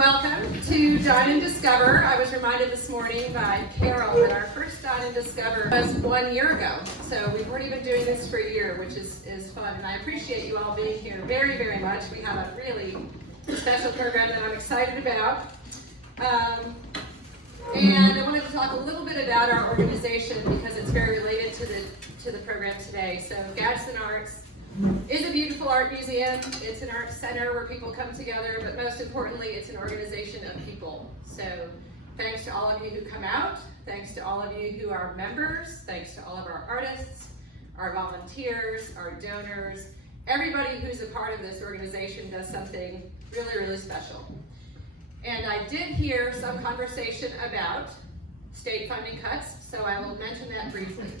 Welcome to Dine and Discover. I was reminded this morning by Carol that our first Dine and Discover was 1 year ago. So we've already been doing this for a year, which is fun. And I appreciate you all being here very, very much. We have a really special program that I'm excited about. And I wanted to talk a little bit about our organization because it's very related to the program today. So Gadsden Arts is a beautiful art museum. It's an art center where people come together, but most importantly, it's an organization of people. So thanks to all of you who come out, thanks to all of you who are members, thanks to all of our artists, our volunteers, our donors, everybody who's a part of this organization does something really, really special. And I did hear some conversation about state funding cuts, so I will mention that briefly.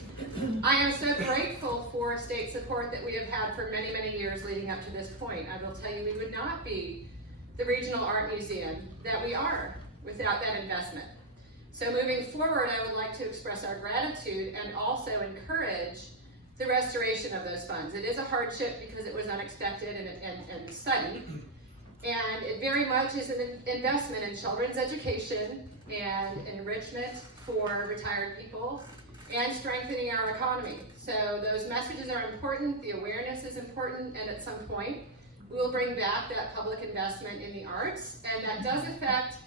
I am so grateful for state support that we have had for many, many years leading up to this point. I will tell you, we would not be the regional art museum that we are without that investment. So moving forward, I would like to express our gratitude and also encourage the restoration of those funds. It is a hardship because it was unexpected and sudden. And it very much is an investment in children's education and enrichment for retired people and strengthening our economy. So those messages are important, the awareness is important, and at some point we will bring back that public investment in the arts, and that does affect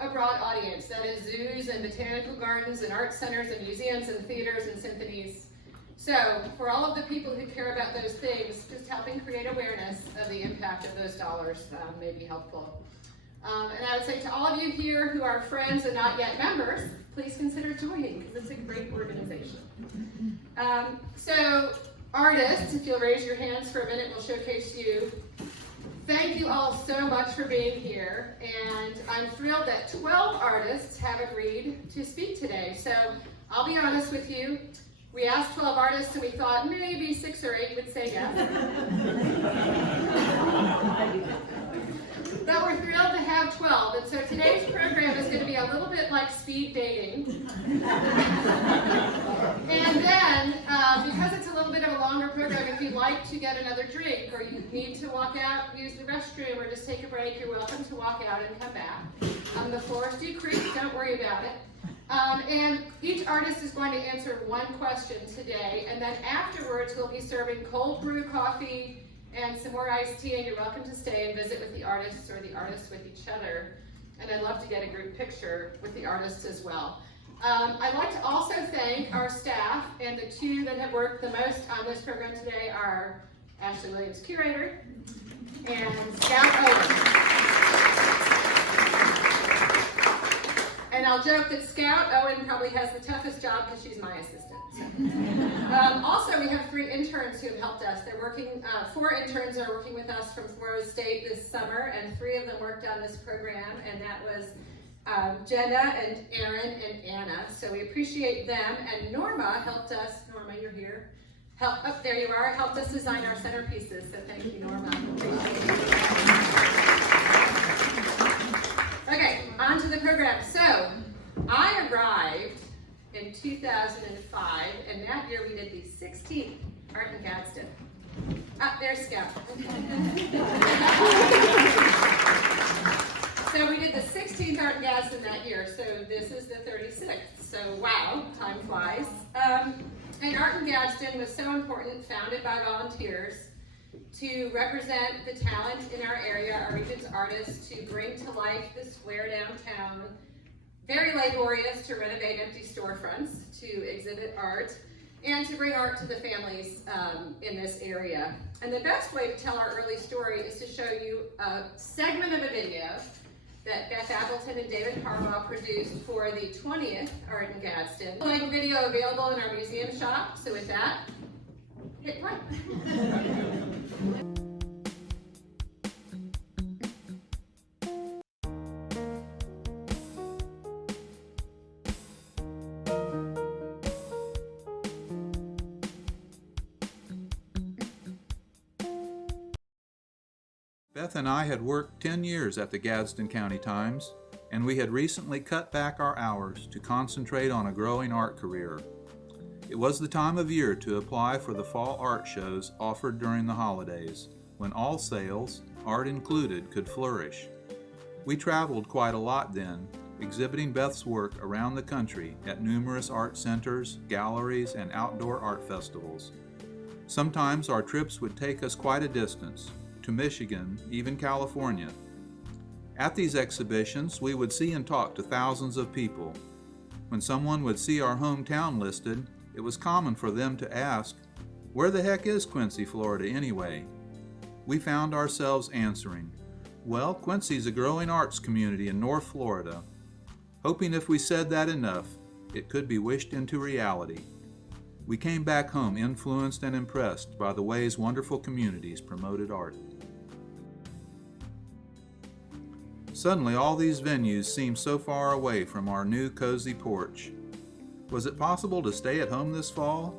a broad audience. That is zoos and botanical gardens and art centers and museums and theaters and symphonies. So for all of the people who care about those things, just helping create awareness of the impact of those dollars may be helpful. And I would say to all of you here who are friends and not yet members, please consider joining because it's a great organization. So artists, if you'll raise your hands for a minute, we'll showcase you. Thank you all so much for being here. And I'm thrilled that 12 artists have agreed to speak today. So I'll be honest with you. We asked 12 artists and we thought maybe 6 or 8 would say yes. But we're thrilled to have 12. And so today's program is going to be a little bit like speed dating. And then, because it's a little bit of a longer program, if you'd like to get another drink or you need to walk out, use the restroom, or just take a break, you're welcome to walk out and come back. The floors do creak, don't worry about it. And each artist is going to answer one question today, and then afterwards we'll be serving cold brew coffee and some more iced tea, and you're welcome to stay and visit with the artists or the artists with each other. And I'd love to get a group picture with the artists as well. I'd like to also thank our staff, and the two that have worked the most on this program today are Ashley Williams, curator, and Scout Owen. And I'll joke that Scout Owen probably has the toughest job because she's my assistant. So. Also, we have 3 interns who have helped us. They're working, 4 interns are working with us from Florida State this summer, and 3 of them worked on this program, and that was Jenna and Aaron and Anna. So we appreciate them. And Norma helped us. Norma, you're here. There you are. Helped us design our centerpieces. So thank you, Norma. Okay, on to the program. So, I arrived in 2005, and that year we did the 16th Art in Gadsden. There's Scout. So we did the 16th Art in Gadsden that year, so this is the 36th. So wow, time flies. And Art in Gadsden was so important, founded by volunteers, to represent the talent in our area, our region's artists, to bring to life the square downtown. Very laborious to renovate empty storefronts, to exhibit art, and to bring art to the families in this area. And the best way to tell our early story is to show you a segment of a video that Beth Appleton and David Harbaugh produced for the 20th Art in Gadsden. Playing video available in our museum shop, so with that, hit play. Beth and I had worked 10 years at the Gadsden County Times, and we had recently cut back our hours to concentrate on a growing art career. It was the time of year to apply for the fall art shows offered during the holidays, when all sales, art included, could flourish. We traveled quite a lot then, exhibiting Beth's work around the country at numerous art centers, galleries, and outdoor art festivals. Sometimes our trips would take us quite a distance, to Michigan, even California. At these exhibitions, we would see and talk to thousands of people. When someone would see our hometown listed, it was common for them to ask, "Where the heck is Quincy, Florida, anyway?" We found ourselves answering, "Well, Quincy's a growing arts community in North Florida," hoping if we said that enough, it could be wished into reality. We came back home influenced and impressed by the ways wonderful communities promoted art. Suddenly, all these venues seemed so far away from our new cozy porch. Was it possible to stay at home this fall?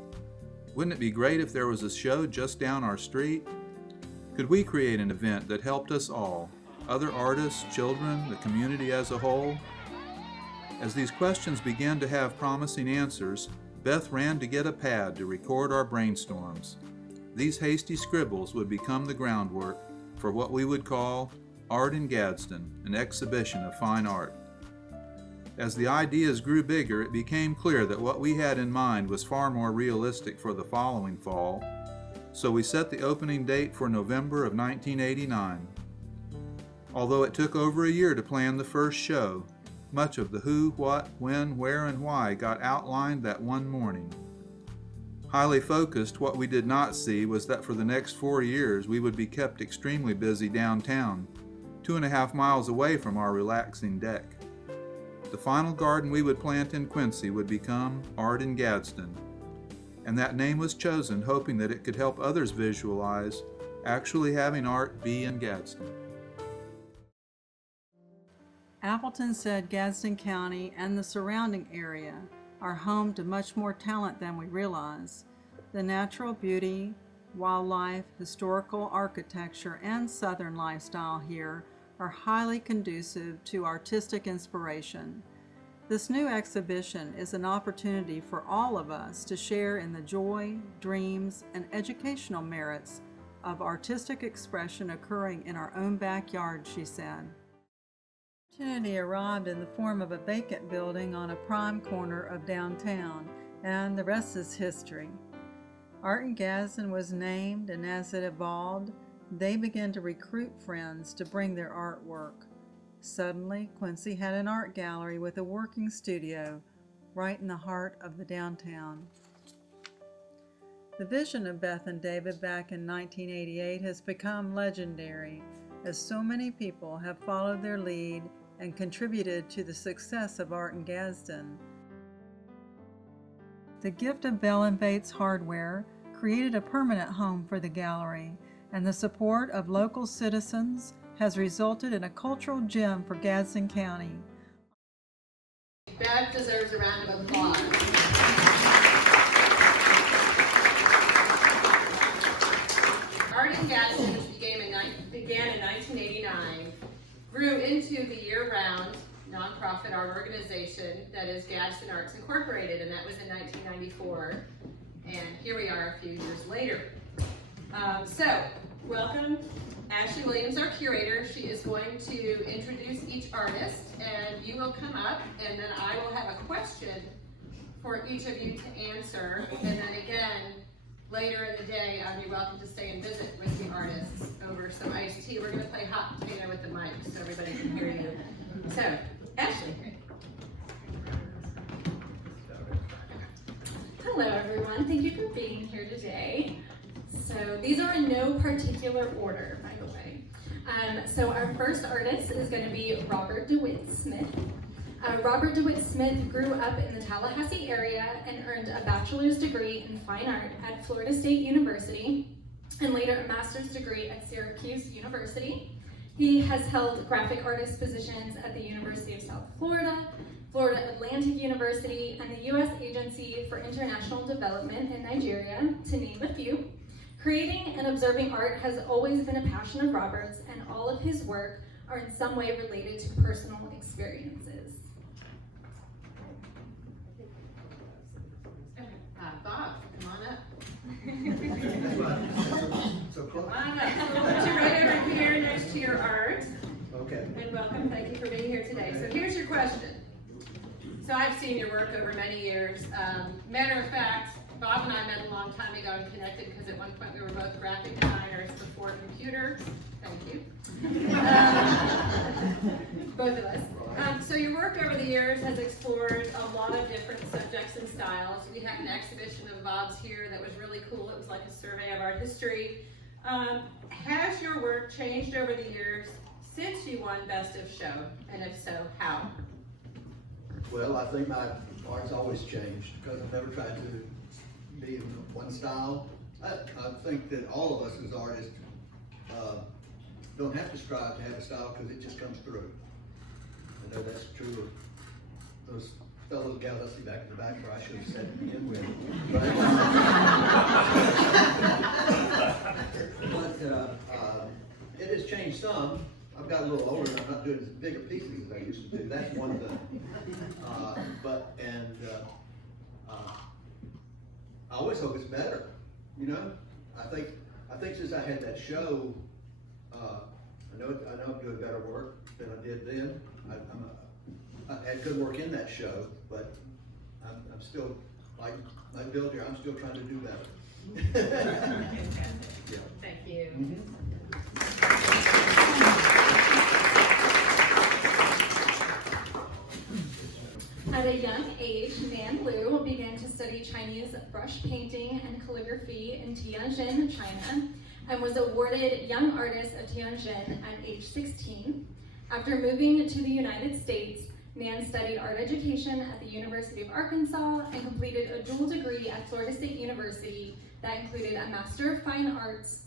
Wouldn't it be great if there was a show just down our street? Could we create an event that helped us all, other artists, children, the community as a whole? As these questions began to have promising answers, Beth ran to get a pad to record our brainstorms. These hasty scribbles would become the groundwork for what we would call Art in Gadsden, an exhibition of fine art. As the ideas grew bigger, it became clear that what we had in mind was far more realistic for the following fall, so we set the opening date for November of 1989. Although it took over a year to plan the first show, much of the who, what, when, where, and why got outlined that one morning. Highly focused, what we did not see was that for the next 4 years we would be kept extremely busy downtown, 2.5 miles away from our relaxing deck. The final garden we would plant in Quincy would become Art in Gadsden, and that name was chosen hoping that it could help others visualize actually having art be in Gadsden. Appleton said Gadsden County and the surrounding area are home to much more talent than we realize. The natural beauty, wildlife, historical architecture, and Southern lifestyle here are highly conducive to artistic inspiration. This new exhibition is an opportunity for all of us to share in the joy, dreams, and educational merits of artistic expression occurring in our own backyard, she said. The opportunity arrived in the form of a vacant building on a prime corner of downtown, and the rest is history. Art in Gadsden was named, and as it evolved, they began to recruit friends to bring their artwork. Suddenly, Quincy had an art gallery with a working studio right in the heart of the downtown. The vision of Beth and David back in 1988 has become legendary, as so many people have followed their lead and contributed to the success of Art in Gadsden. The gift of Bell & Bates Hardware created a permanent home for the gallery, and the support of local citizens has resulted in a cultural gem for Gadsden County. Beth deserves a round of applause. Art in Gadsden, which began in 1989, grew into the year-round nonprofit art organization that is Gadsden Arts Incorporated, and that was in 1994. And here we are a few years later. So, welcome Ashley Williams, our curator. She is going to introduce each artist, and you will come up, and then I will have a question for each of you to answer. And then again, later in the day, you're welcome to stay and visit with the artists over some iced tea. We're going to play hot potato with the mic so everybody can hear you. So, Ashley. Hello everyone, thank you for being here today. So these are in no particular order, by the way. So our first artist is going to be Robert DeWitt Smith. Robert DeWitt Smith grew up in the Tallahassee area and earned a bachelor's degree in fine art at Florida State University and later a master's degree at Syracuse University. He has held graphic artist positions at the University of South Florida, Florida Atlantic University, and the U.S. Agency for International Development in Nigeria, to name a few. Creating and observing art has always been a passion of Robert's, and all of his work are in some way related to personal experiences. Bob, come on up. Come on up. I'll put you right over here next to your art. Okay. And welcome, thank you for being here today. So here's your question. So I've seen your work over many years. Matter of fact, Bob and I met a long time ago and connected because at one point we were both graphic designers before computers. Thank you. Both of us. So your work over the years has explored a lot of different subjects and styles. We had an exhibition of Bob's here that was really cool. It was like a survey of art history. Has your work changed over the years since you won Best of Show? And if so, how? Well, I think my art's always changed because I've never tried to be in one style. I think that all of us as artists don't have to strive to have a style because it just comes through. I know that's true of those fellows and gals I see back in the back where I should have said to begin with. But it has changed some. I've got a little older and I'm not doing as bigger pieces as I used to do. That's one thing. I always hope it's better. You know, I think since I had that show, I know I'm doing better work than I did then. I had good work in that show, but I'm still like Bill here. I'm still trying to do better. Yeah. Thank you. Mm-hmm. At a young age, Nan Lu began to study Chinese brush painting and calligraphy in Tianjin, China, and was awarded Young Artist of Tianjin at age 16. After moving to the United States, Nan studied art education at the University of Arkansas and completed a dual degree at Florida State University that included a Master of Fine Arts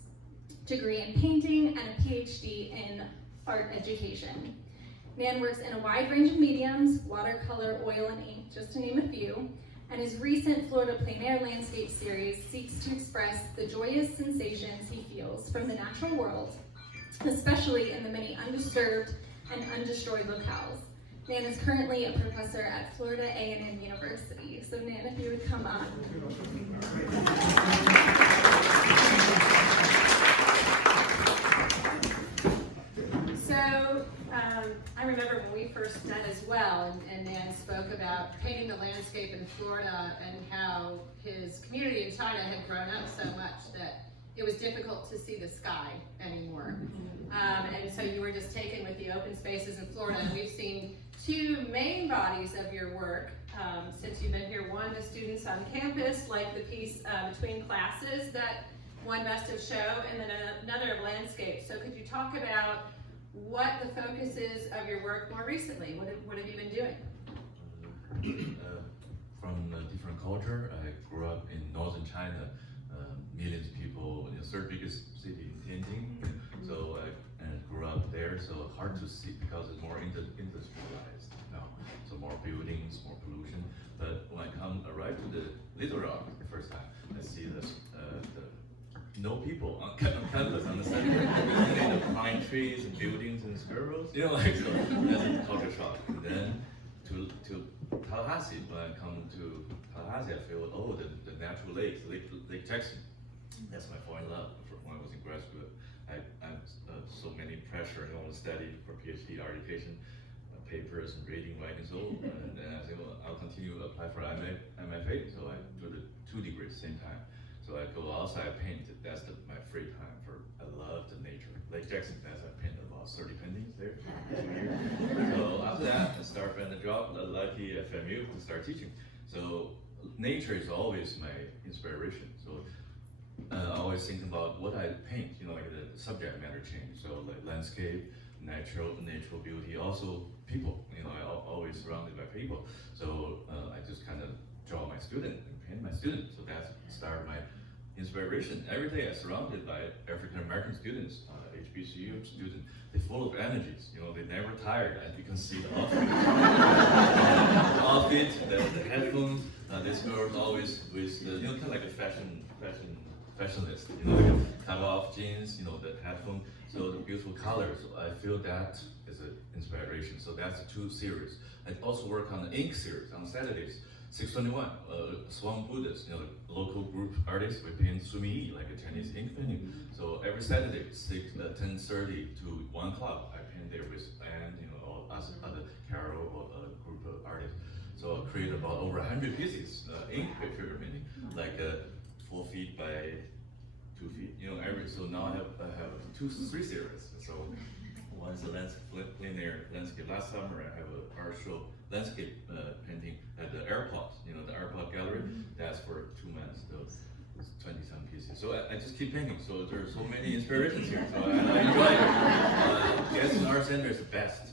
degree in painting and a PhD in art education. Nan works in a wide range of mediums, watercolor, oil, and ink, just to name a few, and his recent Florida Plein Air landscape series seeks to express the joyous sensations he feels from the natural world, especially in the many undisturbed and undestroyed locales. Nan is currently a professor at Florida A&M University. So Nan, if you would come on. So I remember when we first met as well, and Nan spoke about painting the landscape in Florida and how his community in China had grown up so much that it was difficult to see the sky anymore. And so you were just taken with the open spaces in Florida, and we've seen two main bodies of your work since you've been here. One, the students on campus, like the piece between classes that won Best of Show, and then another of landscape. So could you talk about what the focus is of your work more recently? What have you been doing? From a different culture, I grew up in northern China. Millions of people in the third biggest city in Tianjin. So I grew up there, so hard to see because it's more industrialized now. So more buildings, more pollution. But when I arrive to the Little Rock the first time, I see the no people on campus on the center. The pine trees and buildings and squirrels. You know, like so that's a culture shock. And then to Tallahassee, when I come to Tallahassee, I feel the natural lakes, Lake Jackson. That's my falling love when I was in grad school. I so many pressure and all the study for PhD art education, papers and reading, writing, so and then I said, well, I'll continue to apply for MFA, so I do the 2 degrees same time. So I go outside, paint. That's my free time. I love the nature. Lake Jackson, I painted about 30 paintings there. So after that, I start finding a job, lucky FMU to start teaching. So nature is always my inspiration. So I always think about what I paint. You know, like the subject matter change. So like landscape, natural beauty, also people. You know, I always surrounded by people. So I just kind of draw my student and paint my student. So that's started my inspiration. Every day I'm surrounded by African American students, HBCU students. They're full of energies. You know, they're never tired. And you can see the outfit, the headphones. This girl's always with the, kind of like a fashionist. You know, like cut off jeans. You know, the headphone. So the beautiful colors. So I feel that is an inspiration. So that's 2 series. I also work on the ink series on Saturdays. 621, Swan Buddhist, you know, the local group artists, we paint Sumi, like a Chinese ink painting. So every Saturday, 10:30 to 1 o'clock, I paint there with band, you know, or other Carol or a group of artists. So I create about over 100 pieces, ink figure painting, like 4 feet by 2 feet, you know, so now I have 3 series. So one's a plein air landscape. Last summer I have a art show landscape painting at the airport, you know, the airport gallery. That's for 2 months, those 20-some pieces. So I just keep painting. So there's so many inspirations here. So I enjoy it. Gadsden Art Center is the best.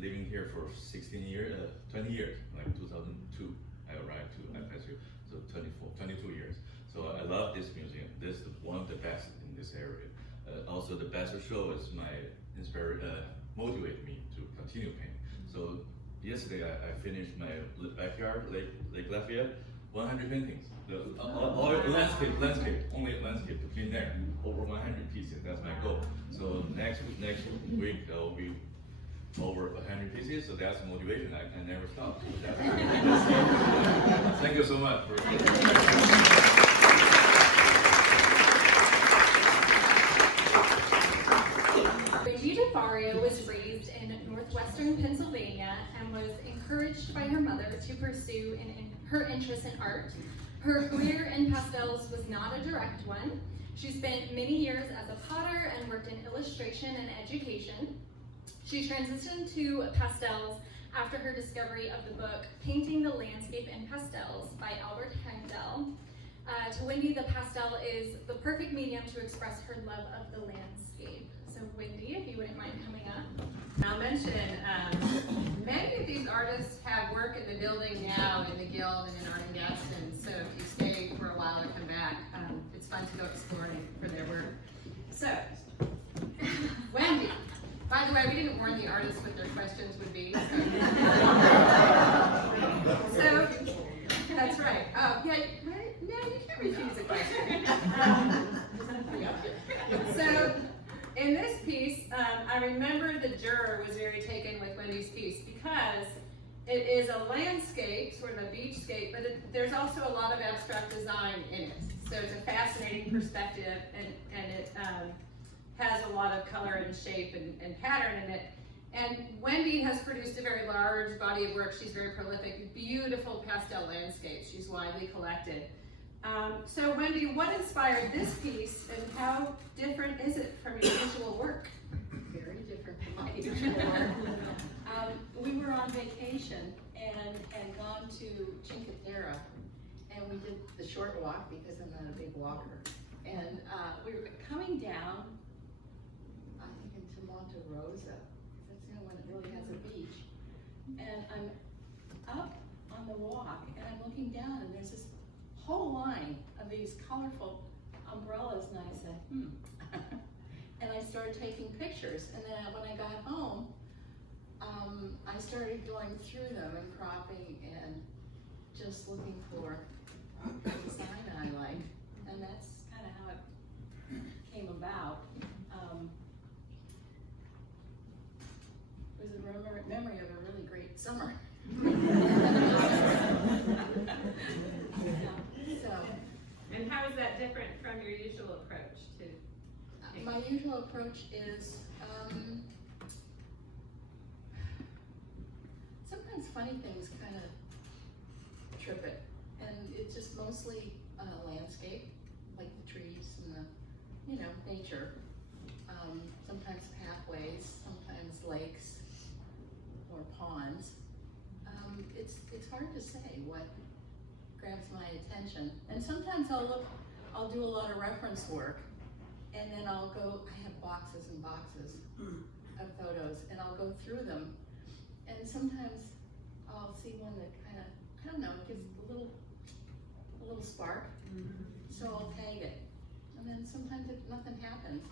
Living here for 16 years, 20 years, like 2002 I arrived to FSU, so 22 years. So I love this museum. This is one of the best in this area. Also the best show is motivate me to continue painting. So yesterday I finished my backyard, Lake Lafayette, 100 paintings. All landscape, only landscape to clean there, over 100 pieces, that's my goal. So next week I'll be over 100 pieces, so that's motivation. I can never stop. So thank you so much for Wendy DeFario was raised in northwestern Pennsylvania and was encouraged by her mother to pursue her interest in art. Her career in pastels was not a direct one. She spent many years as a potter and worked in illustration and education. She transitioned to pastels after her discovery of the book Painting the Landscape in Pastels by Albert Heindel. To Wendy, the pastel is the perfect medium to express her love of the landscape. So Wendy, if you wouldn't mind coming up. I'll mention, many of these artists have work in the building now in the Guild and in Art in Gadsden, so if you stay for a while or come back, it's fun to go exploring for their work. So, Wendy. By the way, we didn't warn the artists what their questions would be. So that's right. Oh, yeah, no, you can't refuse a question. So, in this piece, I remember the juror was very taken with Wendy's piece because it is a landscape, sort of a beachscape, but there's also a lot of abstract design in it. So it's a fascinating perspective, and it has a lot of color and shape and pattern in it. And Wendy has produced a very large body of work. She's very prolific, beautiful pastel landscapes. She's widely collected. So Wendy, what inspired this piece and how different is it from your usual work? Very different from my usual work. We were on vacation and gone to Cinqueterra, and we did the short walk because I'm not a big walker. And we were coming down, I think into Monte Rosa, that's the only one that really has a beach. And I'm up on the walk and I'm looking down and there's this whole line of these colorful umbrellas, and I said, and I started taking pictures. And then when I got home, I started going through them and cropping and just looking for the design I liked. And that's kind of how it came about. It was a memory of a really great summer. And how is that different from your usual approach to painting? My usual approach is sometimes funny things kind of trip it, and it's just mostly landscape, like the trees and the, nature. Sometimes pathways, sometimes lakes or ponds. It's hard to say what grabs my attention, and sometimes I'll do a lot of reference work, and then I'll go, I have boxes and boxes of photos, and I'll go through them, and sometimes I'll see one that kind of, I don't know, it gives a little spark, so I'll tag it, and then sometimes nothing happens,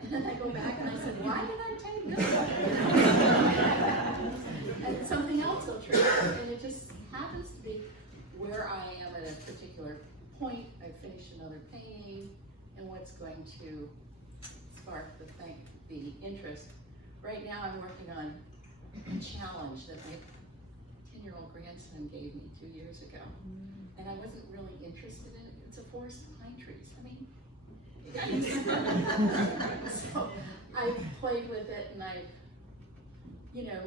and then I go back and I say, why did I tag this one? And something else will trigger, and it just happens to be where I am at a particular point. I finished another painting, and what's going to spark the interest. Right now I'm working on a challenge that can 14-year-old grandson gave me 2 years ago. And I wasn't really interested in it. It's a forest of pine trees. I mean, so I played with it and I,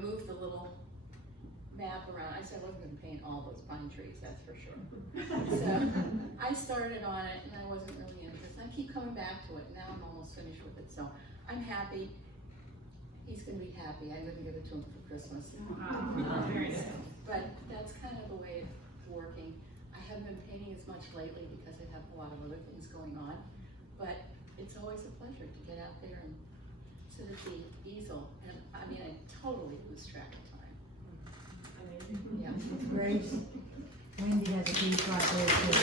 moved the little map around. I said I wasn't going to paint all those pine trees, that's for sure. So I started on it and I wasn't really interested. I keep coming back to it. Now I'm almost finished with it. So I'm happy. He's going to be happy. I wouldn't give it to him for Christmas. Very nice. But that's kind of the way it's working. I haven't been painting as much lately because I have a lot of other things going on. But it's always a pleasure to get out there and sit at the easel. And I mean, I totally lose track of time. Yeah. Grace, Wendy has a piece right there too.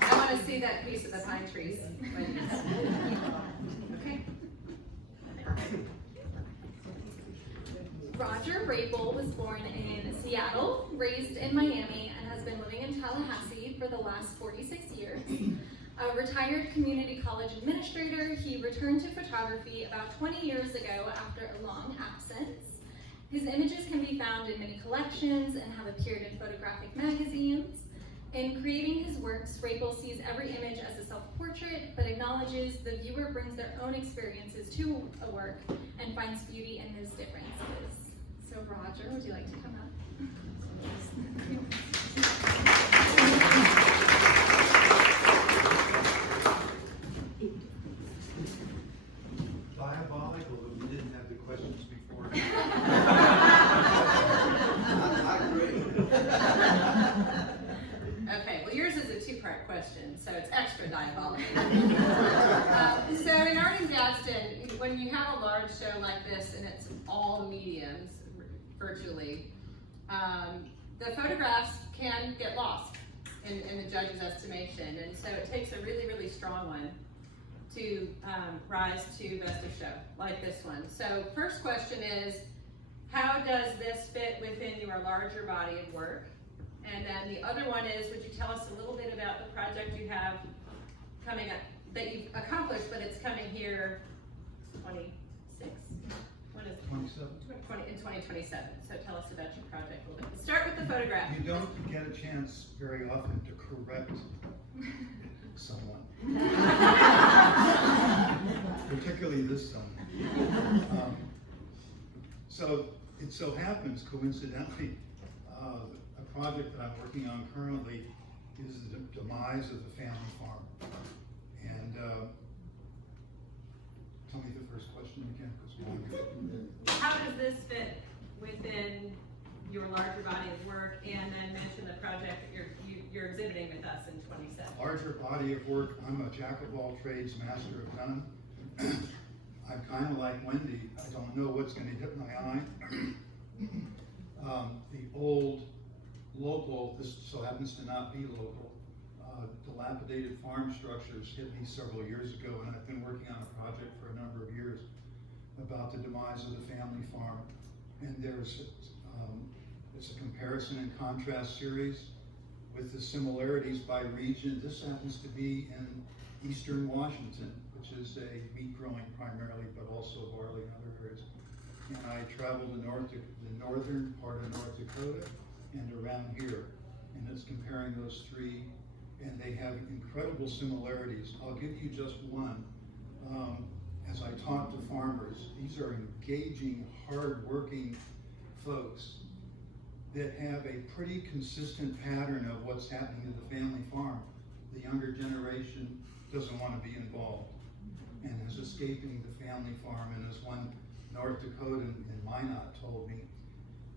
I want to see that piece of the pine trees. Okay. Roger Rapel was born in Seattle, raised in Miami, and has been living in Tallahassee for the last 46 years. A retired community college administrator, he returned to photography about 20 years ago after a long absence. His images can be found in many collections and have appeared in photographic magazines. In creating his works, Rapel sees every image as a self-portrait, but acknowledges the viewer brings their own experiences to a work and finds beauty in those differences. So Roger, would you like to come up? Diabolical that we didn't have the questions before. I agree. Okay, well yours is a two-part question, so it's extra diabolical. So in Art in Gadsden, when you have a large show like this and it's all mediums, virtually, the photographs can get lost in the judge's estimation, and so it takes a really, really strong one to rise to best of show, like this one. So first question is, how does this fit within your larger body of work? And then the other one is, would you tell us a little bit about the project you have coming up, that you've accomplished, but it's coming here 26? What is it? 27. In 2027. So tell us about your project a little bit. Let's start with the photograph. You don't get a chance very often to correct someone. Particularly this someone. So it so happens, coincidentally, a project that I'm working on currently is the demise of the family farm. And tell me the first question again, because How does this fit within your larger body of work, and then mention the project that you're exhibiting with us in 27? larger body of work. I'm a jack of all trades, master of none. I'm kind of like Wendy. I don't know what's going to hit my eye. The old local, this so happens to not be local, dilapidated farm structures hit me several years ago, and I've been working on a project for a number of years about the demise of the family farm. And there's it's a comparison and contrast series with the similarities by region. This happens to be in eastern Washington, which is a wheat growing primarily, but also barley and other areas. And I traveled to the northern part of North Dakota and around here, and it's comparing those three, and they have incredible similarities. I'll give you just one. As I talk to farmers, these are engaging, hard-working folks that have a pretty consistent pattern of what's happening to the family farm. The younger generation doesn't want to be involved and is escaping the family farm. And as one North Dakotan in Minot told me,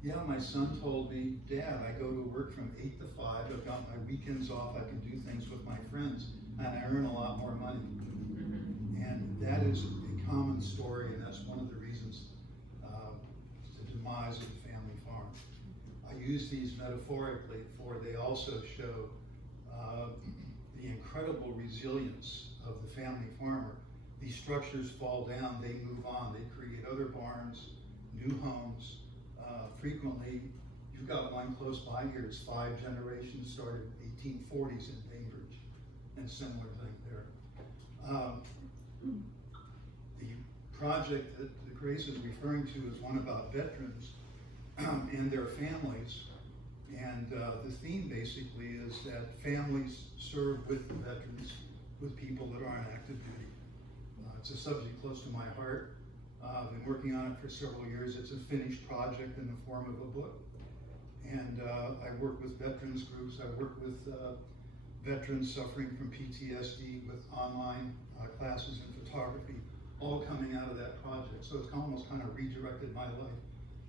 yeah, my son told me, Dad, I go to work from 8 to 5, I've got my weekends off, I can do things with my friends, and I earn a lot more money. And that is a common story, and that's one of the reasons the demise of the family farm. I use these metaphorically, for they also show the incredible resilience of the family farmer. These structures fall down, they move on, they create other barns, new homes. Frequently, you've got one close by here, it's 5 generations, started in 1840s in Bainbridge, and similar thing there. The project that Grace is referring to is one about veterans and their families. And the theme basically is that families serve with the veterans, with people that are on active duty. It's a subject close to my heart. I've been working on it for several years. It's a finished project in the form of a book. And I work with veterans groups. I work with veterans suffering from PTSD with online classes in photography, all coming out of that project. So it's almost kind of redirected my life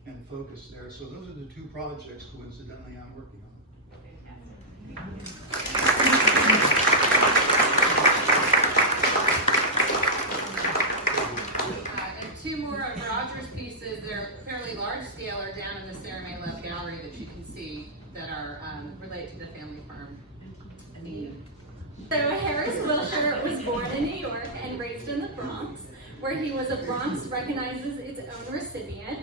and focus there. So those are the two projects, coincidentally, I'm working on. And two more of Roger's pieces, they're fairly large scale, are down in the Sarah May Love Gallery that you can see that are related to the family farm theme. So Harris Wilshire was born in New York and raised in the Bronx, where he was a Bronx Recognizes Its Own recipient.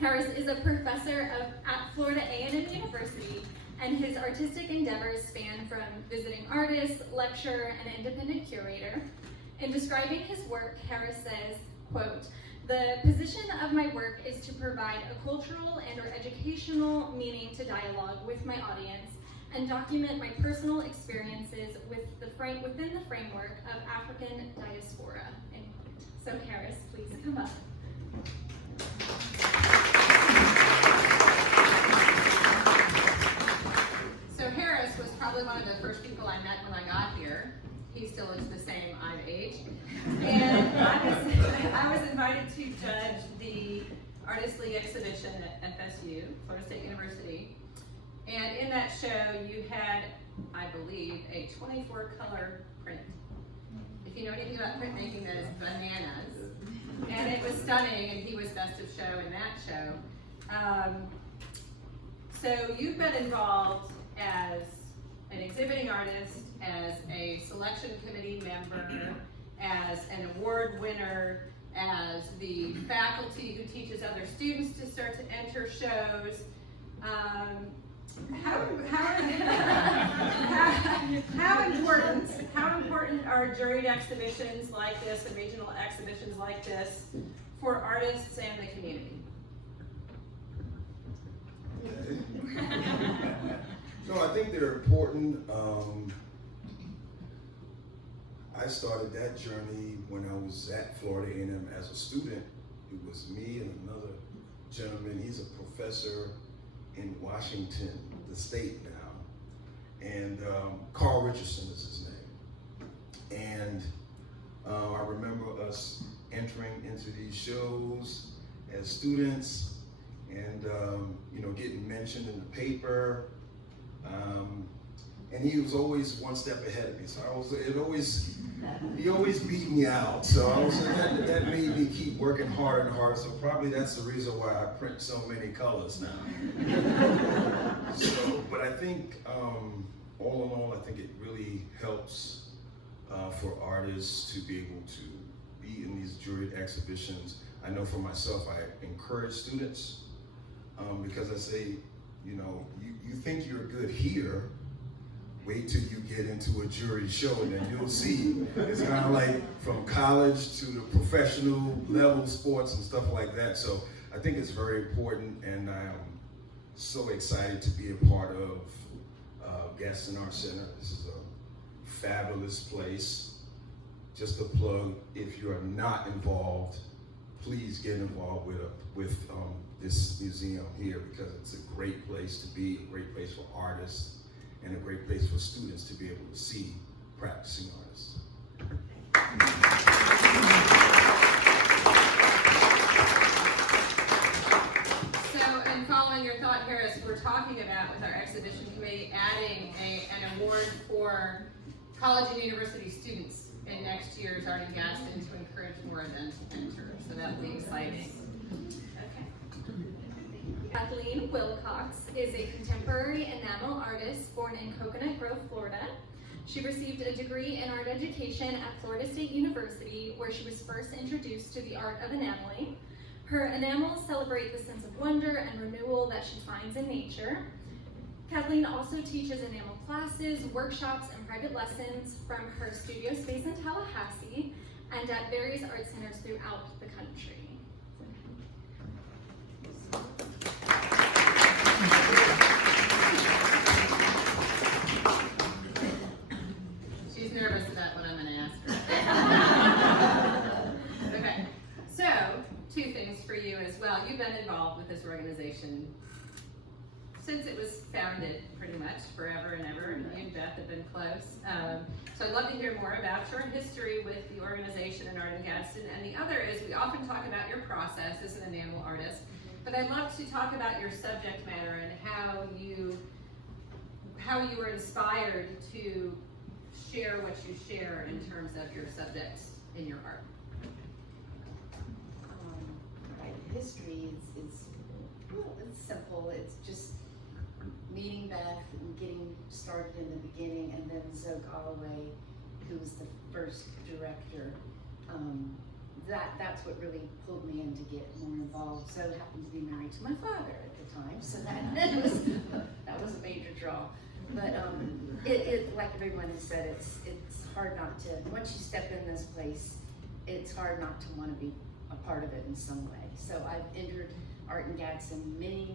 Harris is a professor at Florida A&M University, and his artistic endeavors span from visiting artists, lecturer, and independent curator. In describing his work, Harris says, quote, "The position of my work is to provide a cultural and or educational meaning to dialogue with my audience and document my personal experiences within the framework of African diaspora." End quote. So Harris, please come up. So Harris was probably one of the first people I met when I got here. He still looks the same, I'm aged. And I was invited to judge the Artist League exhibition at FSU, Florida State University. And in that show, you had, I believe, a 24-color print. If you know anything about printmaking, that is bananas. And it was stunning, and he was best of show in that show. So you've been involved as an exhibiting artist, as a selection committee member, as an award winner, as the faculty who teaches other students to start to enter shows. How important are juried exhibitions like this and regional exhibitions like this for artists and the community? No, I think they're important. I started that journey when I was at Florida A&M as a student. It was me and another gentleman. He's a professor in Washington, the state now. And Carl Richardson is his name. And I remember us entering into these shows as students and getting mentioned in the paper. And he was always one step ahead of me. So he always beat me out. So that made me keep working harder and harder. So probably that's the reason why I print so many colors now. But I think all in all, I think it really helps for artists to be able to be in these juried exhibitions. I know for myself, I encourage students because I say, you think you're good here, wait till you get into a jury show and then you'll see. It's kind of like from college to the professional level sports and stuff like that. So I think it's very important, and I am so excited to be a part of Gadsden Art Center. This is a fabulous place. Just a plug, if you are not involved, please get involved with this museum here, because it's a great place to be, a great place for artists, and a great place for students to be able to see practicing artists. So, and following your thought, Harris, we're talking about with our exhibition committee adding an award for college and university students in next year's Art in Gadsden to encourage more of them to enter. So that will be exciting. Kathleen Wilcox is a contemporary enamel artist born in Coconut Grove, Florida. She received a degree in art education at Florida State University, where she was first introduced to the art of enameling. Her enamels celebrate the sense of wonder and renewal that she finds in nature. Kathleen also teaches enamel classes, workshops, and private lessons from her studio space in Tallahassee and at various art centers throughout the as well. You've been involved with this organization since it was founded, pretty much, forever and ever, and you and Beth have been close. So I'd love to hear more about your history with the organization and Art in Gadsden. And the other is, we often talk about your process as an enamel artist, but I'd love to talk about your subject matter and how you were inspired to share what you share in terms of your subjects in your art. Right, history is well, it's simple. It's just meeting Beth and getting started in the beginning, and then Zoe Galloway, who was the first director. That's what really pulled me in to get more involved. Zoe happened to be married to my father at the time, so that was a major draw. But it like everyone has said, it's hard not to, once you step in this place, it's hard not to want to be a part of it in some way. So I've entered Art in Gadsden many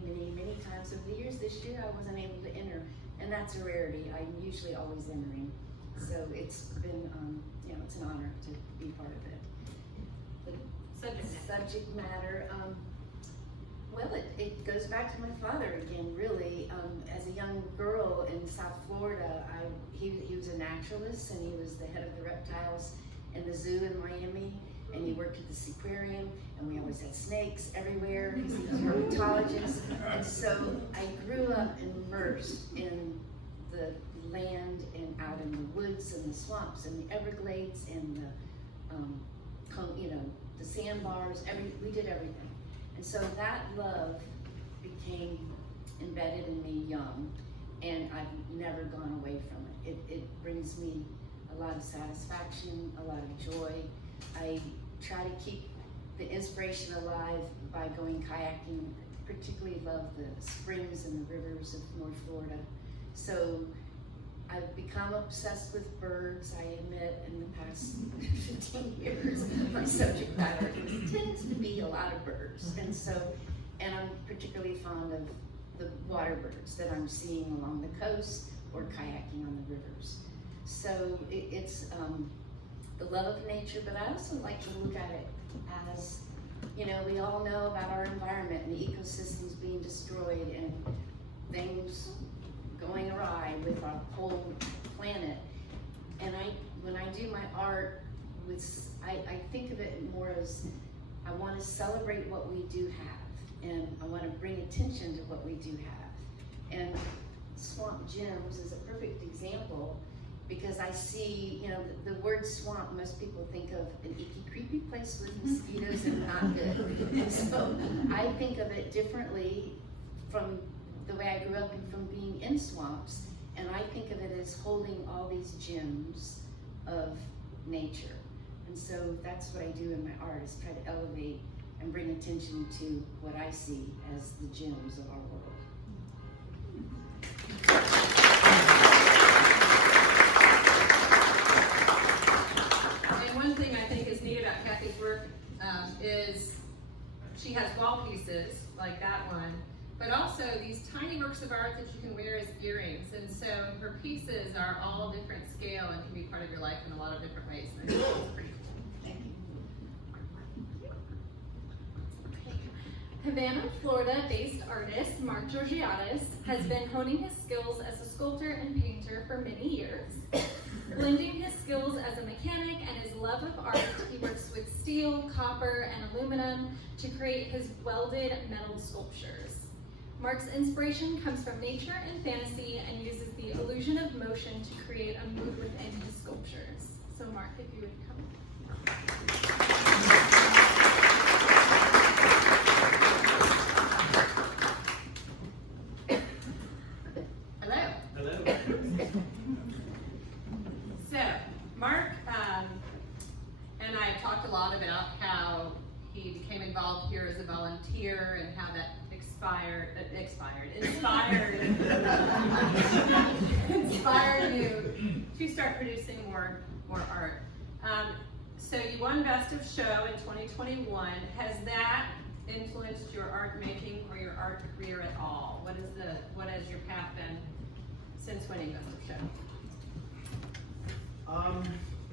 times over the years. This year I wasn't able to enter, and that's a rarity. I'm usually always entering. So it's been, it's an honor to be part of it. The subject matter, well, it goes back to my father again, really. As a young girl in South Florida, he was a naturalist, and he was the head of the reptiles in the zoo in Miami, and he worked at the aquarium, and we always had snakes everywhere because he was a herpetologist. And so I grew up immersed in the land and out in the woods and the swamps and the Everglades and the the sandbars. We did everything. And so that love became embedded in me young, and I've never gone away from it. It brings me a lot of satisfaction, a lot of joy. I try to keep the inspiration alive by going kayaking. Particularly love the springs and the rivers of North Florida. So I've become obsessed with birds, I admit, in the past 15 years. My subject matter tends to be a lot of birds. And I'm particularly fond of the water birds that I'm seeing along the coast or kayaking on the rivers. So it's the love of nature, but I also like to look at it as, we all know about our environment and the ecosystems being destroyed and things going awry with our whole planet. And when I do my art, I think of it more as I want to celebrate what we do have, and I want to bring attention to what we do have. And Swamp Gems is a perfect example, because I see, the word swamp, most people think of an icky, creepy place with mosquitoes and not good. And so I think of it differently from the way I grew up and from being in swamps, and I think of it as holding all these gems of nature. And so that's what I do in my art, is try to elevate and bring attention to what I see as the gems of our world. And one thing I think is neat about Kathy's work is she has wall pieces like that one, but also these tiny works of art that you can wear as earrings. And so her pieces are all different scale and can be part of your life in a lot of different ways. And I think it's pretty cool. Thank you. Havana, Florida-based artist Mark Georgiadis has been honing his skills as a sculptor and painter for many years. Blending his skills as a mechanic and his love of art, he works with steel, copper, and aluminum to create his welded metal sculptures. Mark's inspiration comes from nature and fantasy and uses the illusion of motion to create a mood within his sculptures. So Mark, if you would come. Hello. Hello. So, Mark and I have talked a lot about how he became involved here as a volunteer and how that inspired you to start producing more art. So you won Best of Show in 2021. Has that influenced your art making or your art career at all? What has your path been since winning Best of Show?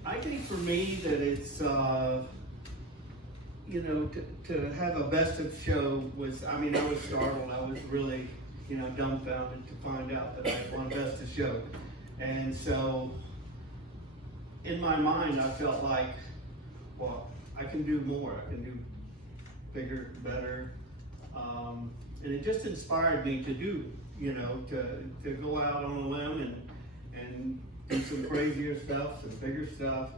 I think for me that it's, you know, to have a best of show was, I mean, I was startled. I was really, you know, dumbfounded to find out that I won best of show. And so, in my mind, I felt like, well, I can do more. I can do bigger, better. And it just inspired me to do, you know, to go out on a limb and do some crazier stuff, some bigger stuff.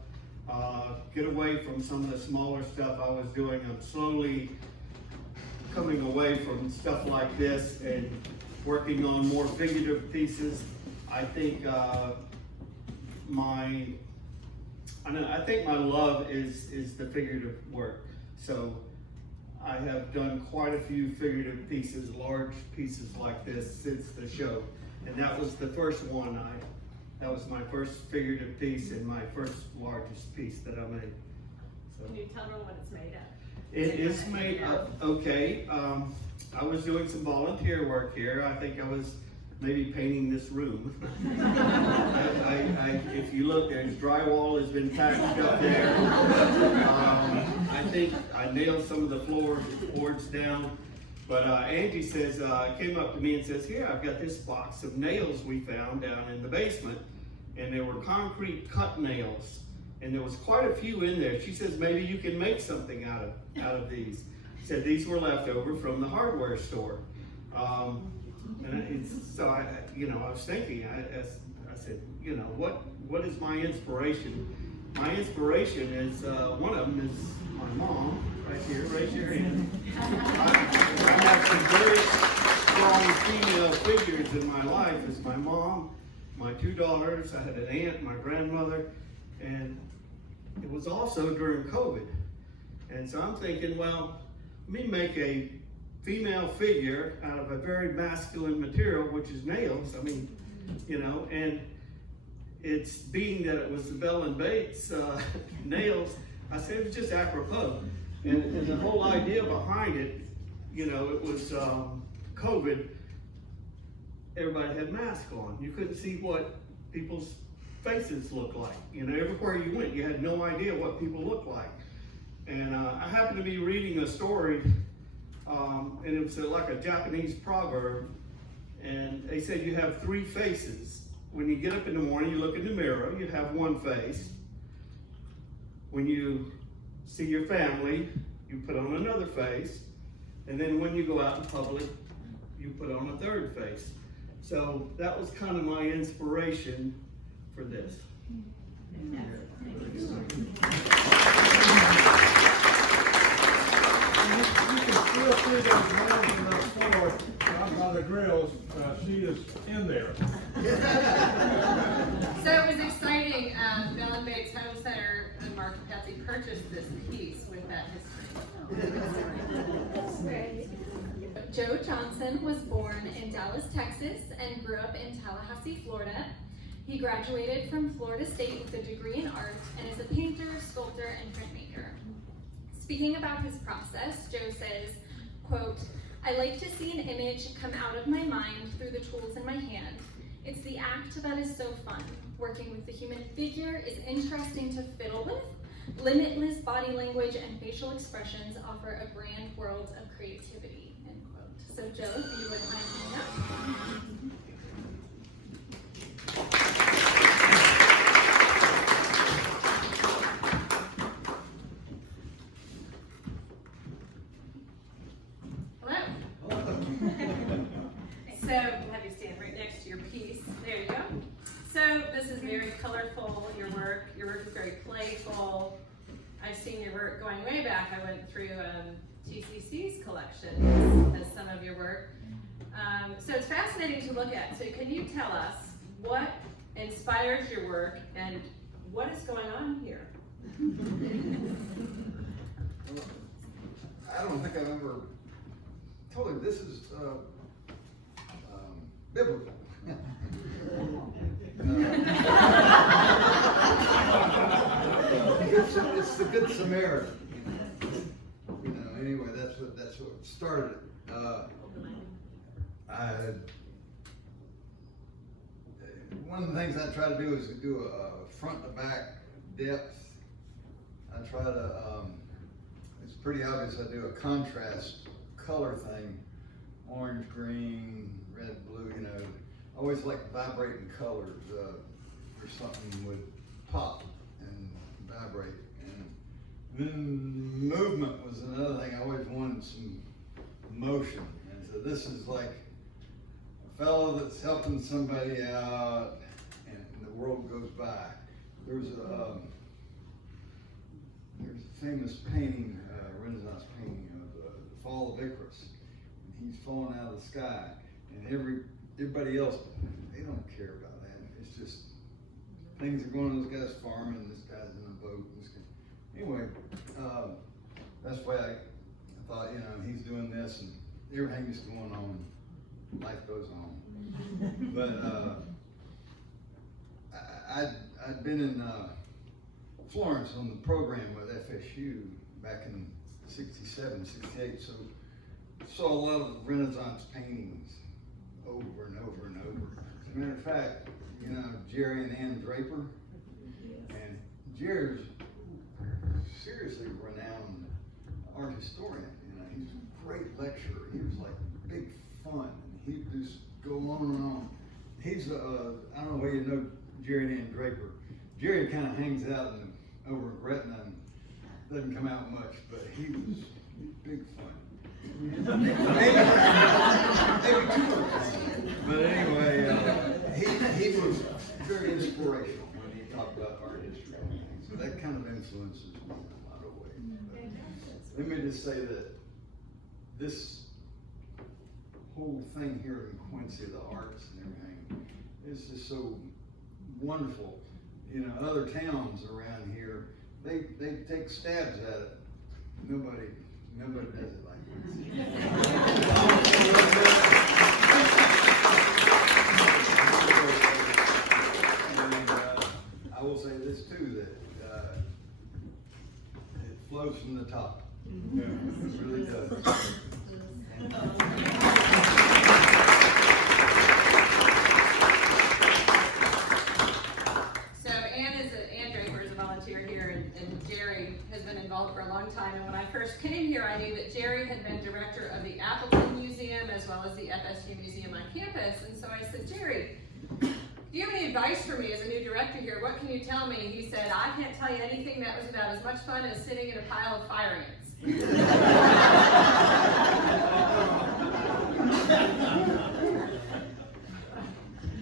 Get away from some of the smaller stuff I was doing. I'm slowly coming away from stuff like this and working on more figurative pieces. I think my love is the figurative work. So I have done quite a few figurative pieces, large pieces like this since the show. And that was the first one that was my first figurative piece and my first largest piece that I made. So, Can you tell everyone what it's made of? it is made of, okay, I was doing some volunteer work here. I think I was maybe painting this room. If you look, there's drywall has been packaged up there. I think I nailed some of the floorboards down. But Angie says, came up to me and says, here, I've got this box of nails we found down in the basement. And there were concrete cut nails. And there was quite a few in there. She says, maybe you can make something out of these. She said, these were left over from the hardware store. So I was thinking, I said, you know, what is my inspiration? My inspiration is, one of them is my mom, right here, raise your hand. I have some very strong female figures in my life. It's my mom, my two daughters, I had an aunt, my grandmother, and it was also during COVID. And so I'm thinking, well, let me make a female figure out of a very masculine material, which is nails. I mean, you know, and it's being that it was the Bell and Bates nails, I said it was just apropos. And the whole idea behind it, you know, it was COVID, everybody had masks on. You couldn't see what people's faces looked like. You know, everywhere you went, you had no idea what people looked like. And I happened to be reading a story, and it was like a Japanese proverb, and they said you have three faces. When you get up in the morning, you look in the mirror, you have one face. When you see your family, you put on another face. And then when you go out in public, you put on a third face. So that was kind of my inspiration for this. Feel free to imagine the floor out by the grills. She is in there. So it was exciting. Bell and Bates Home Center and Mark and Patsy purchased this piece with that history. Joe Johnson was born in Dallas, Texas, and grew up in Tallahassee, Florida. He graduated from Florida State with a degree in art and is a painter, sculptor, and printmaker. Speaking about his process, Joe says, quote, I like to see an image come out of my mind through the tools in my hand. It's the act that is so fun. Working with the human figure is interesting to fiddle with. Limitless body language and facial expressions offer a grand world of creativity, end quote. So Joe, if you would mind coming up. So we'll have you stand right next to your piece. There you go. So this is very colorful, your work. Your work is very playful. I've seen your work going way back. I went through TCC's collection as some of your work. So it's fascinating to look at. So can you tell us what inspires your work and what is going on here? I don't think I've ever told you this is biblical. It's the Good Samaritan. You know, anyway, that's what started it. One of the things I try to do is to do a front to back depth. I try to, it's pretty obvious I do a contrast color thing, orange, green, red, blue, you know. I always like vibrating colors, or something would pop and vibrate. And then movement was another thing. I always wanted some motion. And so this is like a fellow that's helping somebody out and the world goes by. There's a famous painting, Renaissance painting of the Fall of Icarus. And he's falling out of the sky, and everybody else, they don't care about that. It's just things are going on. This guy's farming, this guy's in a boat. Anyway, that's why I thought, you know, he's doing this and everything's going on. Life goes on. But I'd been in Florence on the program with FSU back in 67, 68, so saw a lot of Renaissance paintings over and over and over. As a matter of fact, you know, Jerry and Ann Draper, and Jerry's seriously renowned art historian. You know, he's a great lecturer. He was like big fun, and he'd just go on and on. He's I don't know whether you know Jerry and Ann Draper. Jerry kind of hangs out over at Gretna and doesn't come out much, but he was big fun. Maybe too much. But anyway, he was very inspirational when he talked about art history. So that kind of influences me in a lot of ways. But let me just say that this whole thing here in Quincy, the arts and everything, is just so wonderful. You know, other towns around here, they take stabs at it. Nobody does it like this. And I will say this too, that it flows from the top. Yeah, it really does. For a long time, and when I first came here, I knew that Jerry had been director of the Appleton Museum as well as the FSU Museum on campus, and so I said, Jerry, do you have any advice for me as a new director here? What can you tell me? And he said, I can't tell you anything that was about as much fun as sitting in a pile of fire ants.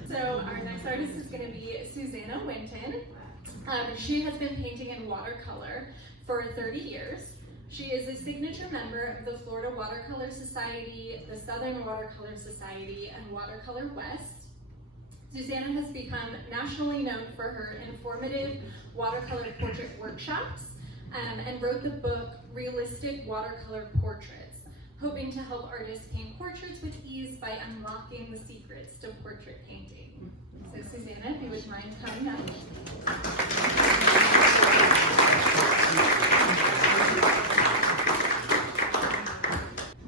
So our next artist is going to be Susanna Winton. She has been painting in watercolor for 30 years. She is a signature member of the Florida Watercolor Society, the Southern Watercolor Society, and Watercolor West. Susanna has become nationally known for her informative watercolor portrait workshops and wrote the book Realistic Watercolor Portraits, hoping to help artists paint portraits with ease by unlocking the secrets to portrait painting. So Susanna, if you would mind coming up.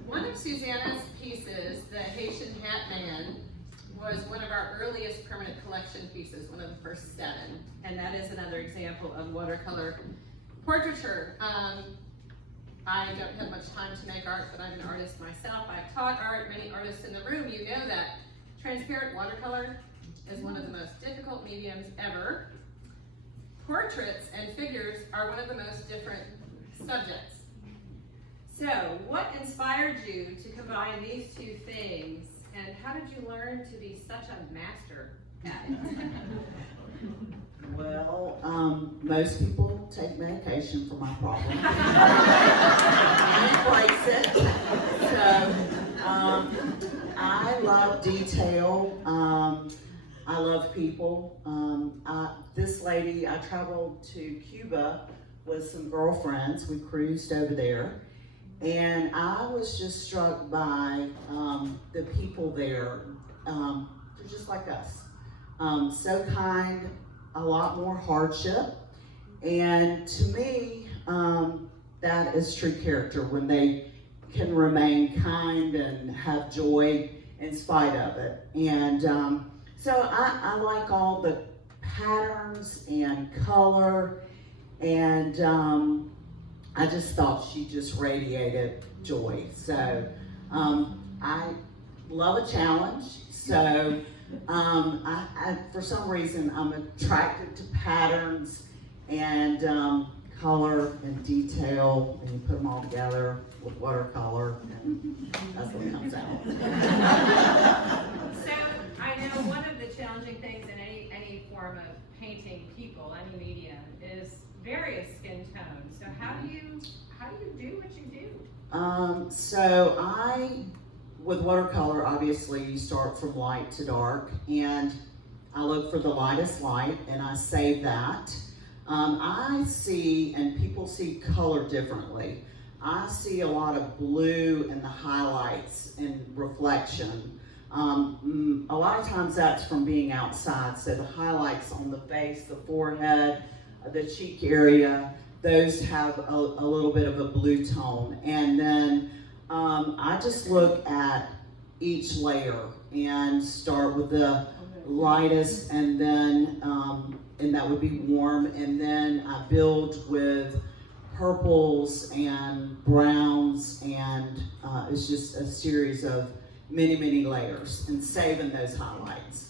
One of Susanna's pieces, the Haitian Hat Man, was one of our earliest permanent collection pieces, one of the first 7, and that is another example of watercolor portraiture. I don't have much time to make art, but I'm an artist myself. I've taught art. Many artists in the room, you know that transparent watercolor is one of the most difficult mediums ever. Portraits and figures are one of the most different subjects. So, what inspired you to combine these two things, and how did you learn to be such a master at it? Well, most people take medication for my problem. I embrace it. So, I love detail. I love people. This lady, I traveled to Cuba with some girlfriends. We cruised over there. And I was just struck by the people there. They're just like us. So kind, a lot more hardship. And to me, that is true character, when they can remain kind and have joy in spite of it. And so I like all the patterns and color, and I just thought she just radiated joy. So I love a challenge. So I for some reason, I'm attracted to patterns and color and detail, and you put them all together with watercolor, and that's what comes out. So I know one of the challenging things in any form of painting people, any medium, is various skin tones. So how do you do what you do? So with watercolor, obviously you start from light to dark, and I look for the lightest light, and I save that. I see, and people see color differently. I see a lot of blue in the highlights and reflection. A lot of times that's from being outside, so the highlights on the face, the forehead, the cheek area, those have a little bit of a blue tone. And then I just look at each layer and start with the lightest, and then and that would be warm, and then I build with purples and browns, and it's just a series of many layers, and saving those highlights.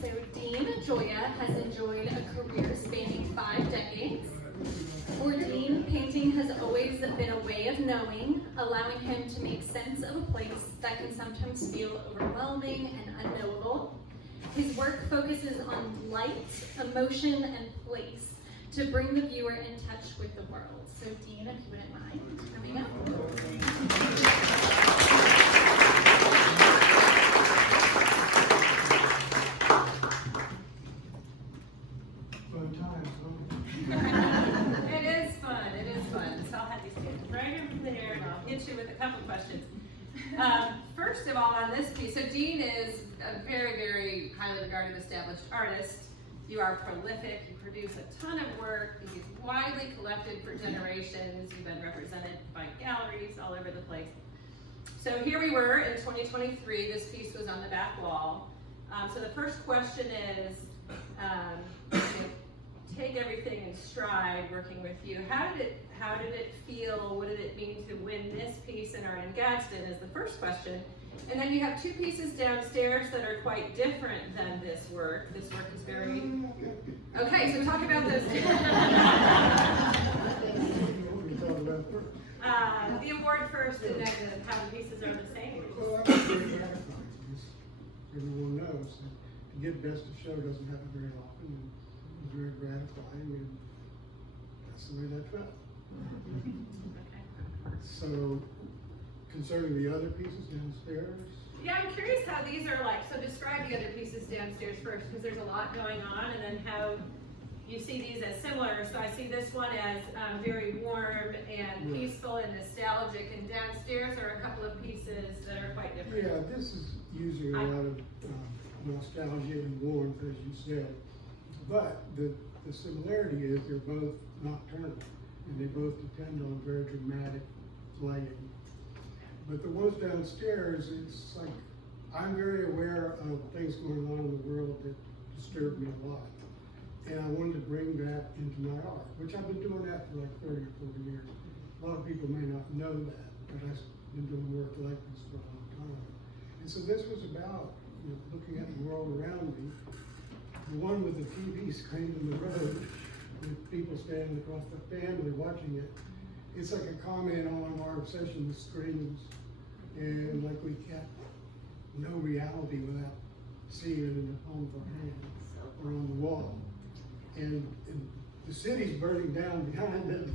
So Dean Joya has enjoyed a career spanning 5 decades. For Dean, painting has always been a way of knowing, allowing him to make sense of a place that can sometimes feel overwhelming and unknowable. His work focuses on light, emotion, and place to bring the viewer in touch with the world. So Dean, if you wouldn't mind coming up. Fun times, It is fun. So I'll have these kids right over there, and I'll hit you with a couple questions. First of all, on this piece, so Dean is a very highly regarded established artist. You are prolific, you produce a ton of work, you've widely collected for generations, you've been represented by galleries all over the place. So here we were in 2023, this piece was on the back wall. So the first question is, take everything in stride working with you. How did it feel? What did it mean to win this piece in Art in Gadsden is the first question. And then you have 2 pieces downstairs that are quite different than this work. This work is very... Okay, so talk about those. The award first, and then how the pieces are the same. Well, I'm very gratified. Everyone knows that to get Best of Show doesn't happen very often. And it was very gratifying, and that's the way that felt. So, concerning the other pieces downstairs, Yeah, I'm curious how these are like. So describe the other pieces downstairs first, because there's a lot going on, and then how you see these as similar. So I see this one as very warm and peaceful and nostalgic, and downstairs are a couple of pieces that are quite different. yeah, this is using a lot of nostalgia and warmth, as you said. But the similarity is they're both nocturnal, and they both depend on very dramatic lighting. But the ones downstairs, it's like, I'm very aware of things going on in the world that disturb me a lot. And I wanted to bring that into my art, which I've been doing that for like 30 or 40 years. A lot of people may not know that, but I've been doing work like this for a long time. And so this was about, looking at the world around me. The one with the TV screen in the road, with people standing across the family watching it. It's like a comment on our obsession with screens, and like we can't know reality without seeing it in the palm of our hand or on the wall. And the city's burning down behind it,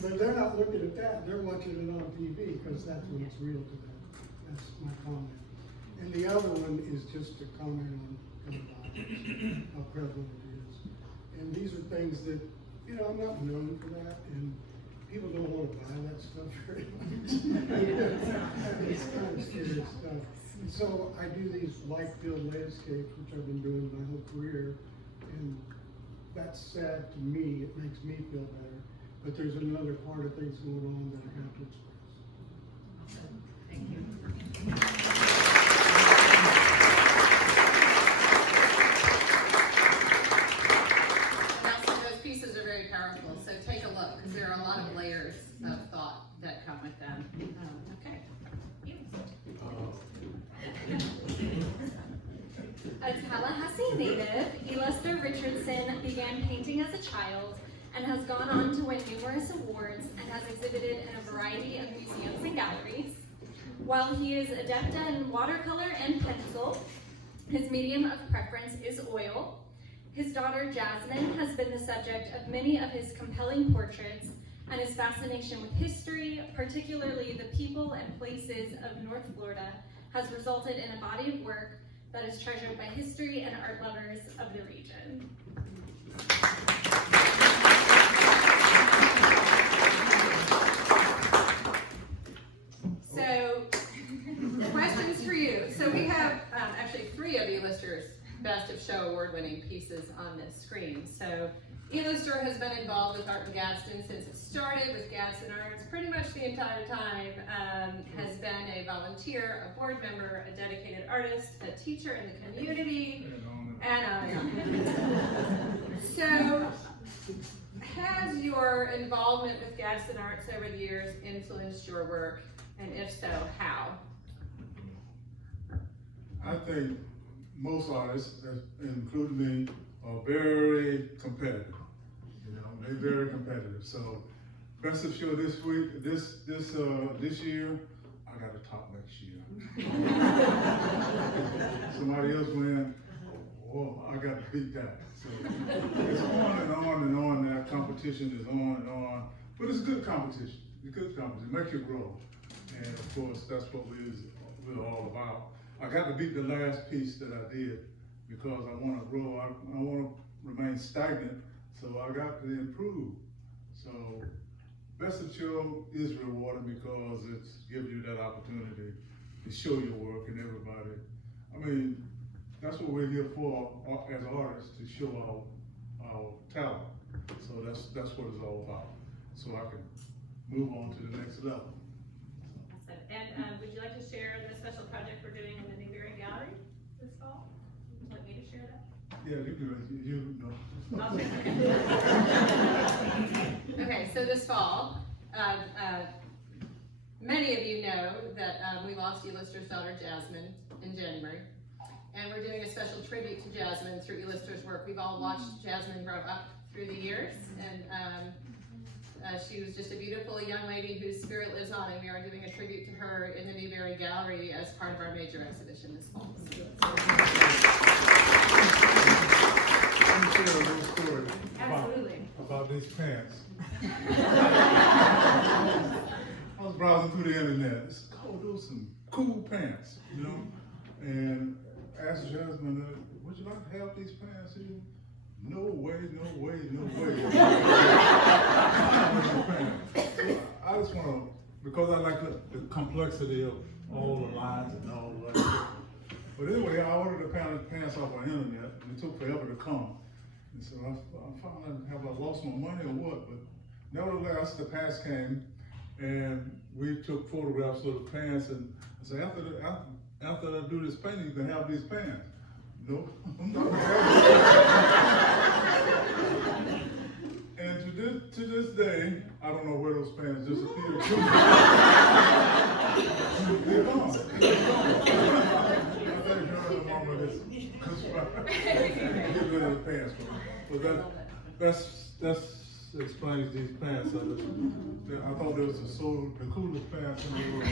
but they're not looking at that. They're watching it on TV because that's when it's real to them. That's my comment. And the other one is just a comment on how prevalent it is. And these are things that, I'm not known for that, and people don't want to buy that stuff very much. It's kind of serious stuff. And so I do these light-filled landscapes, which I've been doing my whole career, and that's sad to me. It makes me feel better. But there's another part of things going on that I have to express. Thank you. Now, some of those pieces are very powerful, so take a look, because there are a lot of layers of thought that come with them. Okay. A Tallahassee native, Elester Richardson began painting as a child and has gone on to win numerous awards and has exhibited in a variety of museums and galleries. While he is adept in watercolor and pencil, his medium of preference is oil. His daughter Jasmine has been the subject of many of his compelling portraits, and his fascination with history, particularly the people and places of North Florida, has resulted in a body of work that is treasured by history and art lovers of the region. So, questions for you. So we have actually 3 of E-Lister's Best of Show award-winning pieces on this screen. So E-Lister has been involved with Art in Gadsden since it started with Gadsden Arts pretty much the entire time, has been a volunteer, a board member, a dedicated artist, a teacher in the community, and so has your involvement with Gadsden Arts over the years influenced your work, and if so, how? I think most artists, including me, are very competitive. You know, they're very competitive. So, best of show this week, this year, I got to top next year. Somebody else win, well, I got to beat that. So it's on and on and on. That competition is on and on, but it's good competition. It's good competition. It makes you grow, and of course, that's what we're all about. I got to beat the last piece that I did because I want to grow. I want to remain stagnant, so I got to improve. So Best of Show is rewarding because it gives you that opportunity to show your work and everybody. I mean, that's what we're here for as artists, to show our talent. So that's what it's all about. So I can move on to the next level. Awesome. And would you like to share the special project we're doing in the Newberry Gallery this fall? Would you like me to share that? Yeah, you know. Okay, so this fall, many of you know that we lost E-Lister's daughter Jasmine in January, and we're doing a special tribute to Jasmine through E-Lister's work. We've all watched Jasmine grow up through the years, and she was just a beautiful young lady whose spirit lives on, and we are doing a tribute to her in the Newberry Gallery as part of our major exhibition this fall. Let me share a little story about these pants. I was browsing through the internet. It's cool, those some cool pants, you know? And asked Jasmine, would you like to have these pants here? No way, no way, no way. I just want to, because I like the complexity of all the lines and all that. But anyway, I ordered the pants off on the internet, and it took forever to come. And so I found out, have I lost my money or what? But nevertheless, the pants came, and we took photographs of the pants, and I said, after I do this painting, you can have these pants. No, I'm not gonna have these. And to this day, I don't know where those pants disappeared to. They're gone. They're gone. I think you're the mom of this. Get rid of the pants. But that explains these pants. I thought it was the coolest pants in the world.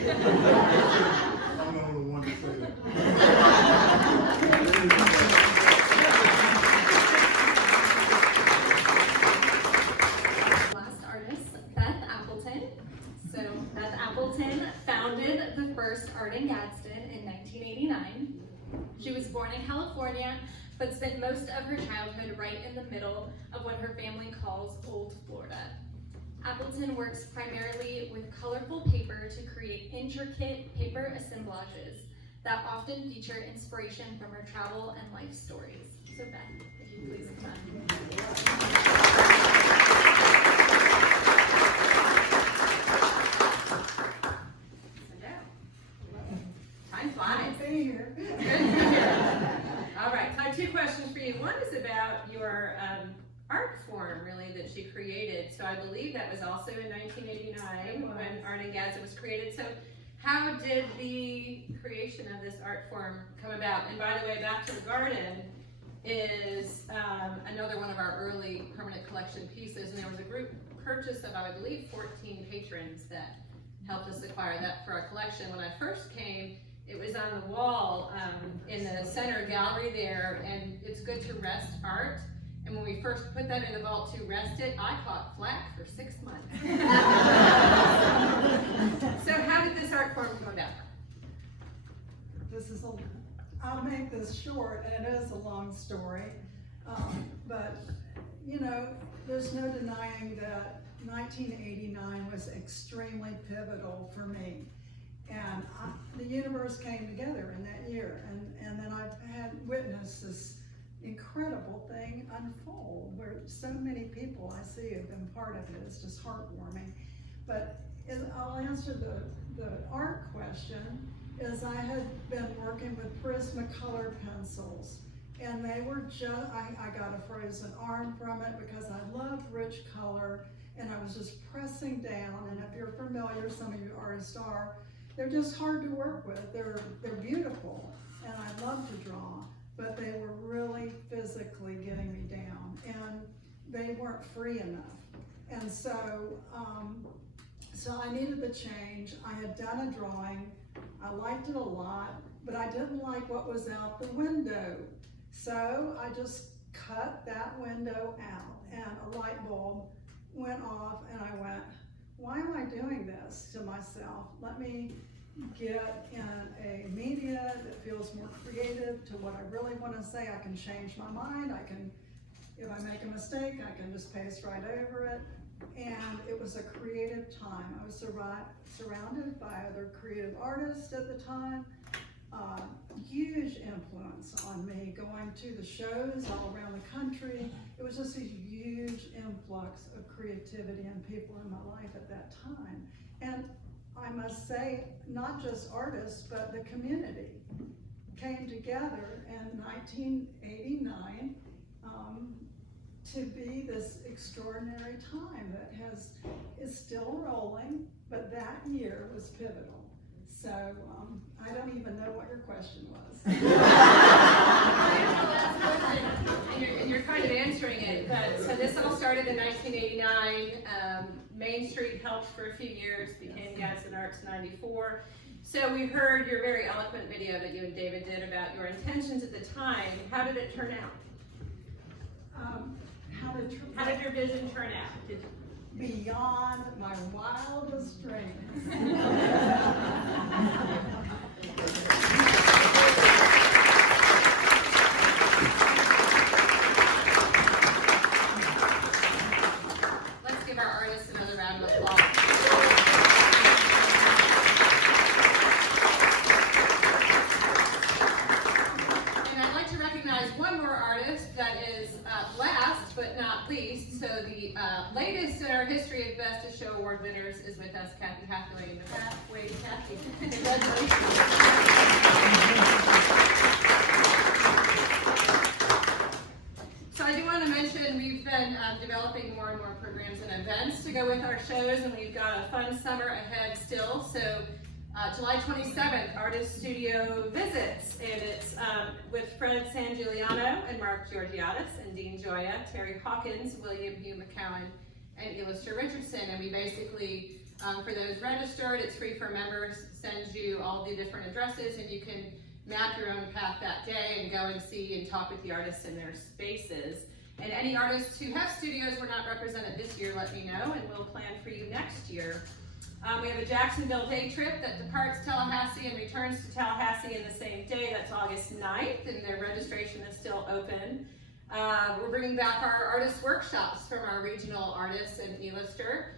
I'm the only one to say that. Last artist, Beth Appleton. So Beth Appleton founded the first Art in Gadsden in 1989. She was born in California, but spent most of her childhood right in the middle of what her family calls Old Florida. Appleton works primarily with colorful paper to create intricate paper assemblages that often feature inspiration from her travel and life stories. So Beth, if you please come being here. Good to be here. All right, so I have two questions for you. One is about your art form, really, that she created. So I believe that was also in 1989 when Art in Gadsden was created. So how did the creation of this art form come about? And by the way, Back to the Garden is another one of our early permanent collection pieces, and there was a group purchase of, I believe, 14 patrons that helped us acquire that for our collection. When I first came, it was on the wall in the center gallery there, and it's good to rest art. And when we first put that in the vault to rest it, I caught flack for 6 months. So how did this art form come about? I'll make this short, and it is a long story. But, you know, there's no denying that 1989 was extremely pivotal for me. And the universe came together in that year. And then I've had witnessed this incredible thing unfold where so many people I see have been part of it. It's just heartwarming. But I'll answer the art question. Is I had been working with Prismacolor pencils, and they were just, I got a frozen arm from it because I love rich color, and I was just pressing down. And if you're familiar, some of you artists are, they're just hard to work with. They're beautiful, and I love to draw, but they were really physically getting me down, and they weren't free enough. And so, so I needed the change. I had done a drawing. I liked it a lot, but I didn't like what was out the window. So I just cut that window out, and a light bulb went off, and I went, why am I doing this to myself? Let me get in a media that feels more creative to what I really want to say. I can change my mind. I can, if I make a mistake, I can just paste right over it. And it was a creative time. I was surrounded by other creative artists at the time. Huge influence on me, going to the shows all around the country. It was just a huge influx of creativity and people in my life at that time. And I must say, not just artists, but the community came together in 1989 to be this extraordinary time that is still rolling, but that year was pivotal. So I don't even know what your question was. And you're kind of answering it, but so this all started in 1989. Main Street helped for a few years, became Gadsden Arts 94. So we heard your very eloquent video that you and David did about your intentions at the time. How did it turn out? How did your vision turn out? Beyond my wildest dreams. Let's give our artists another round of applause. And I'd like to recognize one more artist that is last but not least. So the latest in our History of Best of Show Award winners is with us, Kathy Hathaway in the back. Wave, Kathy. Congratulations. So I do want to mention we've been developing more and more programs and events to go with our shows, and we've got a fun summer ahead still. So July 27th, Artist Studio Visits, and it's with Fred Sangiuliano and Mark Georgiadis and Dean Joya, Terry Hawkins, William Hugh McCowan, and Elisha Richardson. And we basically, for those registered, it's free for members, sends you all the different addresses, and you can map your own path that day and go and see and talk with the artists in their spaces. And any artists who have studios were not represented this year, let me know, and we'll plan for you next year. We have a Jacksonville day trip that departs Tallahassee and returns to Tallahassee in the same day. That's August 9th, and their registration is still open. We're bringing back our artist workshops from our regional artists, and Elister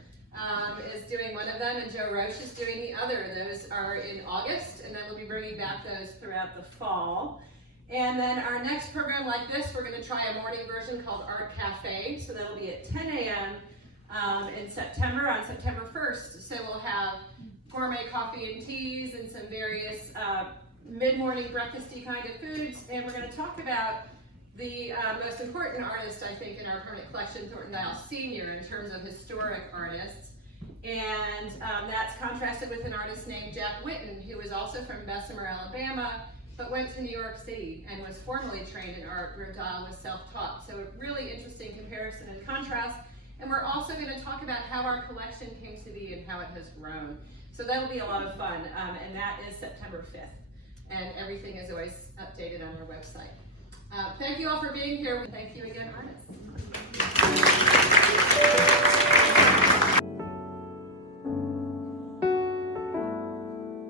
is doing one of them, and Joe Roche is doing the other. Those are in August, and then we'll be bringing back those throughout the fall. And then our next program like this, we're going to try a morning version called Art Cafe. So that'll be at 10 a.m. In September, on September 1st. So we'll have gourmet coffee and teas and some various mid-morning breakfasty kind of foods, and we're going to talk about the most important artist, I think, in our permanent collection, Thornton Dial Sr., in terms of historic artists. And that's contrasted with an artist named Jack Whitten, who was also from Bessemer, Alabama, but went to New York City and was formally trained in art, where Dial was self-taught. So a really interesting comparison and contrast. And we're also going to talk about how our collection came to be and how it has grown. So that'll be a lot of fun, and that is September 5th. And everything is always updated on our website. Thank you all for being here. Thank you again, artists.